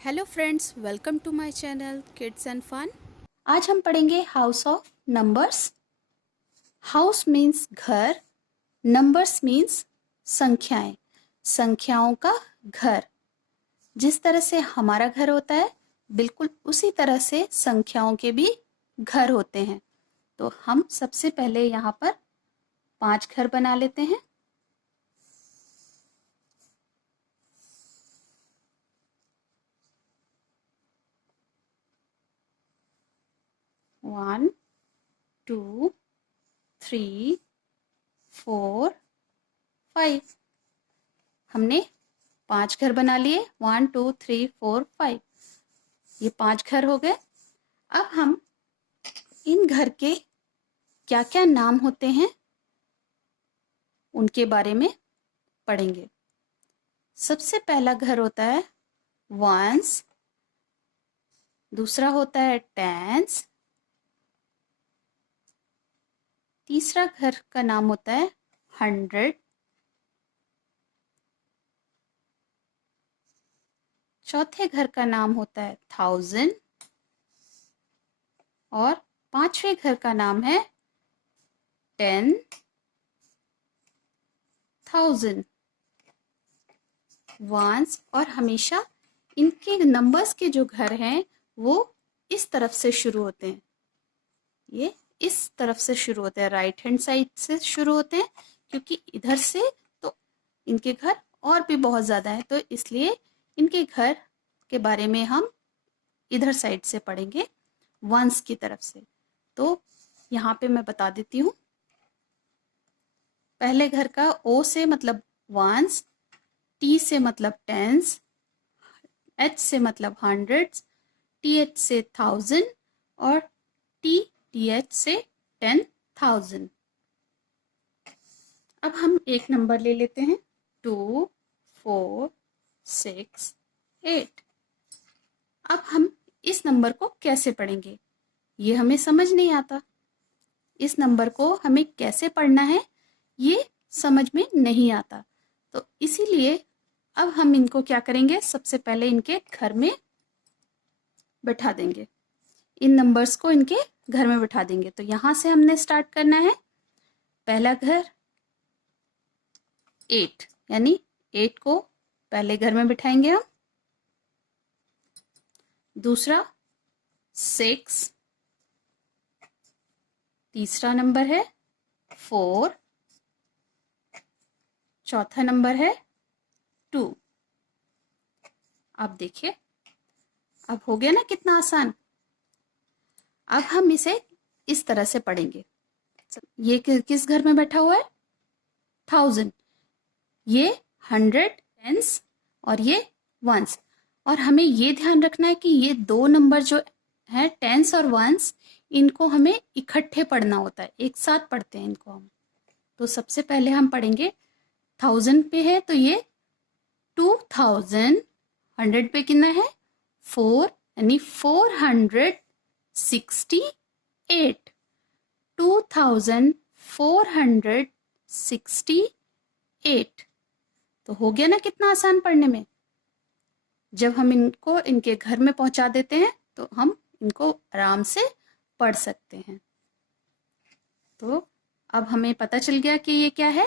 Hello friends, welcome to my channel kids and fun. आज हम पढ़ेंगे house of numbers. House means घर, numbers means संख्याएं, संख्याओं का घर। जिस तरह से हमारा घर होता है बिल्कुल उसी तरह से संख्याओं के भी घर होते हैं। तो हम सबसे पहले यहाँ पर 5 घर बना लेते हैं। One, two, three, four, 5। हमने 5 घर बना लिए। 1 2 3 4 5। ये 5 घर हो गए। अब हम इन घर के क्या क्या नाम होते हैं उनके बारे में पढ़ेंगे। सबसे पहला घर होता है वंस, दूसरा होता है टेंस, तीसरा घर का नाम होता है 100, चौथे घर का नाम होता है 1000 और पांचवें घर का नाम है 10,000। वंस और हमेशा इनके नंबर्स के जो घर हैं वो इस तरफ से शुरू होते हैं। ये इस तरफ से शुरू होते हैं, राइट हैंड साइड से शुरू होते हैं, क्योंकि इधर से तो इनके घर और भी बहुत ज़्यादा है, तो इसलिए इनके घर के बारे में हम इधर साइड से पढ़ेंगे, वंस की तरफ से। तो यहाँ पे मैं बता देती हूँ। पहले घर का ओ से मतलब वंस, टी से मतलब टेंस, एच से मतलब हंड्रेड्स, टी एच से 1000 और टी एच से 10,000। अब हम एक नंबर ले लेते हैं, 2 4 6 8। अब हम इस नंबर को कैसे पढ़ेंगे ये हमें समझ नहीं आता। इस नंबर को हमें कैसे पढ़ना है ये समझ में नहीं आता। तो इसीलिए अब हम इनको क्या करेंगे, सबसे पहले इनके घर में बैठा देंगे। इन नंबर्स को इनके घर में बैठा देंगे। तो यहां से हमने स्टार्ट करना है। पहला घर 8, यानी 8 को पहले घर में बिठाएंगे हम। दूसरा 6, तीसरा नंबर है 4, चौथा नंबर है 2। अब देखिए, अब हो गया ना कितना आसान। अब हम इसे इस तरह से पढ़ेंगे। ये किस घर में बैठा हुआ है, 1000। ये 100 टेंस और ये वंस। और हमें ये ध्यान रखना है कि ये दो नंबर जो है टेंस और वंस, इनको हमें इकट्ठे पढ़ना होता है, एक साथ पढ़ते हैं इनको हम। तो सबसे पहले हम पढ़ेंगे 1000 पे है तो ये 2000, 100 पे कितना है 4, यानी 468, 2468। तो हो गया ना कितना आसान पढ़ने में। जब हम इनको इनके घर में पहुंचा देते हैं तो हम इनको आराम से पढ़ सकते हैं। तो अब हमें पता चल गया कि ये क्या है,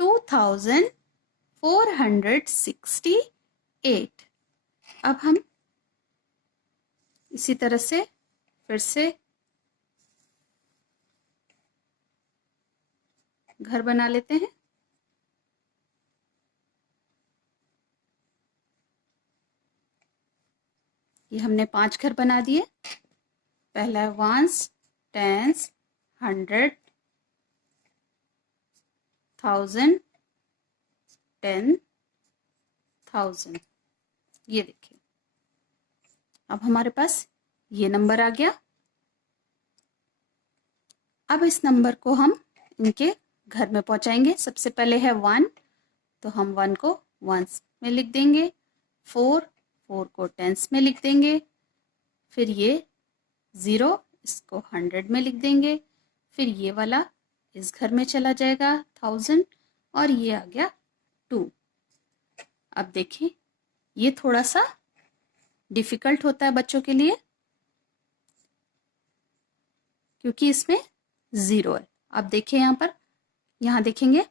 2468। अब हम इसी तरह से फिर से घर बना लेते हैं। ये हमने 5 घर बना दिए। पहला वंस, टेंस, 100, 1000, 10,000। ये देखिए, अब हमारे पास ये नंबर आ गया। अब इस नंबर को हम इनके घर में पहुंचाएंगे। सबसे पहले है 1, तो हम 1 को वंस में लिख देंगे। 4 को टेंस में लिख देंगे। फिर ये 0, इसको 100 में लिख देंगे। फिर ये वाला इस घर में चला जाएगा 1000 और ये आ गया 2। अब देखें, ये थोड़ा सा डिफिकल्ट होता है बच्चों के लिए, क्योंकि इसमें 0 है। अब देखिए यहाँ पर, यहाँ देखेंगे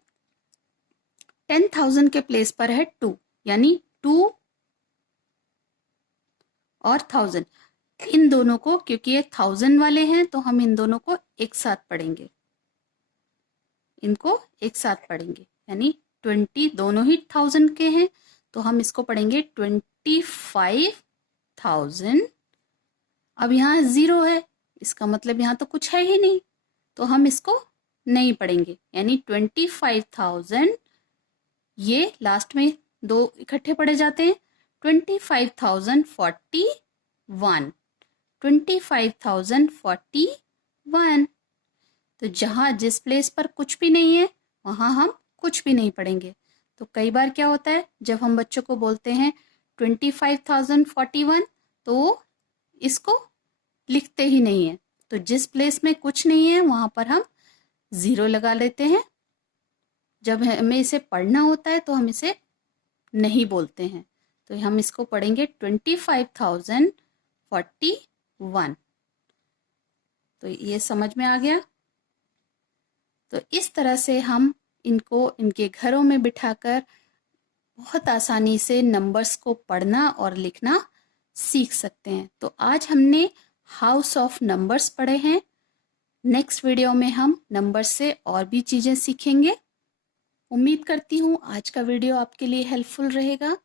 10,000 के प्लेस पर है 2, यानी 2 और 1000, इन दोनों को, क्योंकि ये 1000 वाले हैं तो हम इन दोनों को एक साथ पढ़ेंगे, इनको एक साथ पढ़ेंगे, यानी 20 दोनों ही 1000 के हैं तो हम इसको पढ़ेंगे 25,000। अब यहाँ 0 है, इसका मतलब यहाँ तो कुछ है ही नहीं, तो हम इसको नहीं पढ़ेंगे, यानी 25,000, ये लास्ट में 2 इकट्ठे पढ़े जाते हैं, 25,041, 25,041। तो जहाँ जिस प्लेस पर कुछ भी नहीं है वहाँ हम कुछ भी नहीं पढ़ेंगे। तो कई बार क्या होता है, जब हम बच्चों को बोलते हैं 25,041 तो वो इसको लिखते ही नहीं है, तो जिस प्लेस में कुछ नहीं है वहाँ पर हम 0 लगा लेते हैं। जब हमें इसे पढ़ना होता है तो हम इसे नहीं बोलते हैं, तो हम इसको पढ़ेंगे 25,041। तो ये समझ में आ गया। तो इस तरह से हम इनको इनके घरों में बिठाकर बहुत आसानी से नंबर्स को पढ़ना और लिखना सीख सकते हैं। तो आज हमने हाउस ऑफ नंबर्स पढ़े हैं। नेक्स्ट वीडियो में हम नंबर से और भी चीज़ें सीखेंगे। उम्मीद करती हूँ आज का वीडियो आपके लिए हेल्पफुल रहेगा।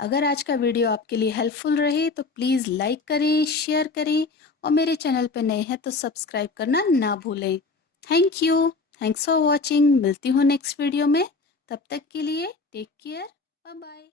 अगर आज का वीडियो आपके लिए हेल्पफुल रहे तो प्लीज़ लाइक करें, शेयर करें और मेरे चैनल पर नए हैं तो सब्सक्राइब करना ना भूलें। Thank you, thanks for watching. मिलती हूँ नेक्स्ट वीडियो में, तब तक के लिए टेक केयर, बाय बाय।